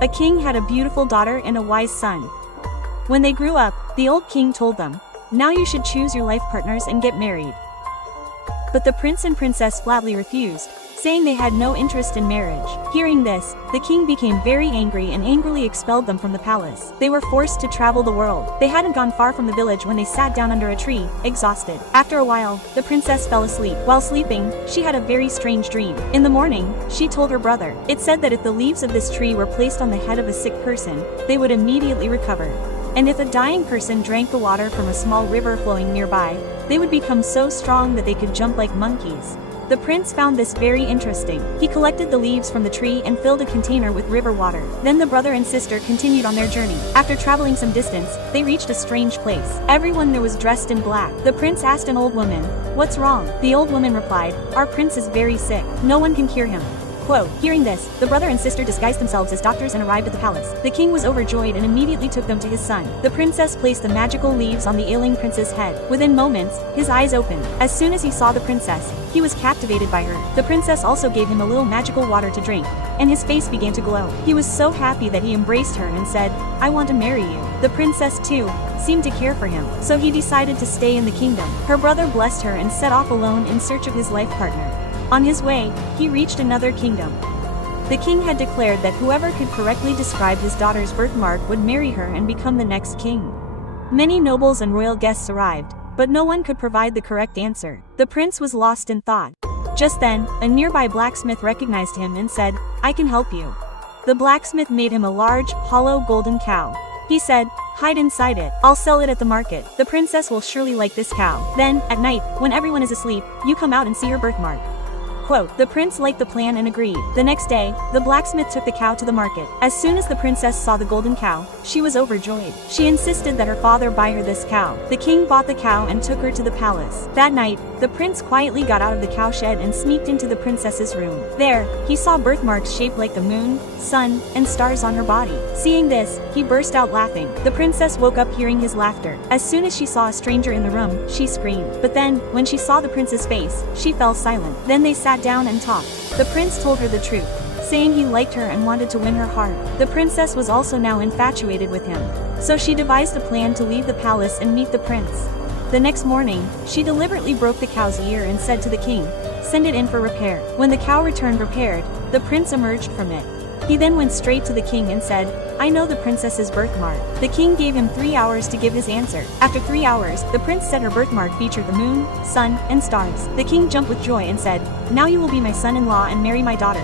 A king had a beautiful daughter and a wise son. When they grew up, the old king told them, "Now you should choose your life partners and get married." But the prince and princess flatly refused, saying they had no interest in marriage. Hearing this, the king became very angry and angrily expelled them from the palace. They were forced to travel the world. They hadn't gone far from the village when they sat down under a tree, exhausted. After a while, the princess fell asleep. While sleeping, she had a very strange dream. In the morning, she told her brother. It said that if the leaves of this tree were placed on the head of a sick person, they would immediately recover. And if a dying person drank the water from a small river flowing nearby, they would become so strong that they could jump like monkeys. The prince found this very interesting. He collected the leaves from the tree and filled a container with river water. Then the brother and sister continued on their journey. After traveling some distance, they reached a strange place. Everyone there was dressed in black. The prince asked an old woman, "What's wrong?" The old woman replied, "Our prince is very sick. No one can cure him." Quote, hearing this, the brother and sister disguised themselves as doctors and arrived at the palace. The king was overjoyed and immediately took them to his son. The princess placed the magical leaves on the ailing prince's head. Within moments, his eyes opened. As soon as he saw the princess, he was captivated by her. The princess also gave him a little magical water to drink, and his face began to glow. He was so happy that he embraced her and said, "I want to marry you." The princess, too, seemed to care for him, so he decided to stay in the kingdom. Her brother blessed her and set off alone in search of his life partner. On his way, he reached another kingdom. The king had declared that whoever could correctly describe his daughter's birthmark would marry her and become the next king. Many nobles and royal guests arrived, but no one could provide the correct answer. The prince was lost in thought. Just then, a nearby blacksmith recognized him and said, "I can help you." The blacksmith made him a large, hollow golden cow. He said, "Hide inside it. I'll sell it at the market. The princess will surely like this cow. Then, at night, when everyone is asleep, you come out and see her birthmark." Quote, the prince liked the plan and agreed. The next day, the blacksmith took the cow to the market. As soon as the princess saw the golden cow, she was overjoyed. She insisted that her father buy her this cow. The king bought the cow and took her to the palace. That night, the prince quietly got out of the cowshed and sneaked into the princess's room. There, he saw birthmarks shaped like the moon, sun, and stars on her body. Seeing this, he burst out laughing. The princess woke up hearing his laughter. As soon as she saw a stranger in the room, she screamed. But then, when she saw the prince's face, she fell silent. Then they sat down and talked. The prince told her the truth, saying he liked her and wanted to win her heart. The princess was also now infatuated with him, so she devised a plan to leave the palace and meet the prince. The next morning, she deliberately broke the cow's ear and said to the king, "Send it in for repair." When the cow returned repaired, the prince emerged from it. He then went straight to the king and said, "I know the princess's birthmark." The king gave him 3 hours to give his answer. After 3 hours, the prince said her birthmark featured the moon, sun, and stars. The king jumped with joy and said, "Now you will be my son-in-law and marry my daughter."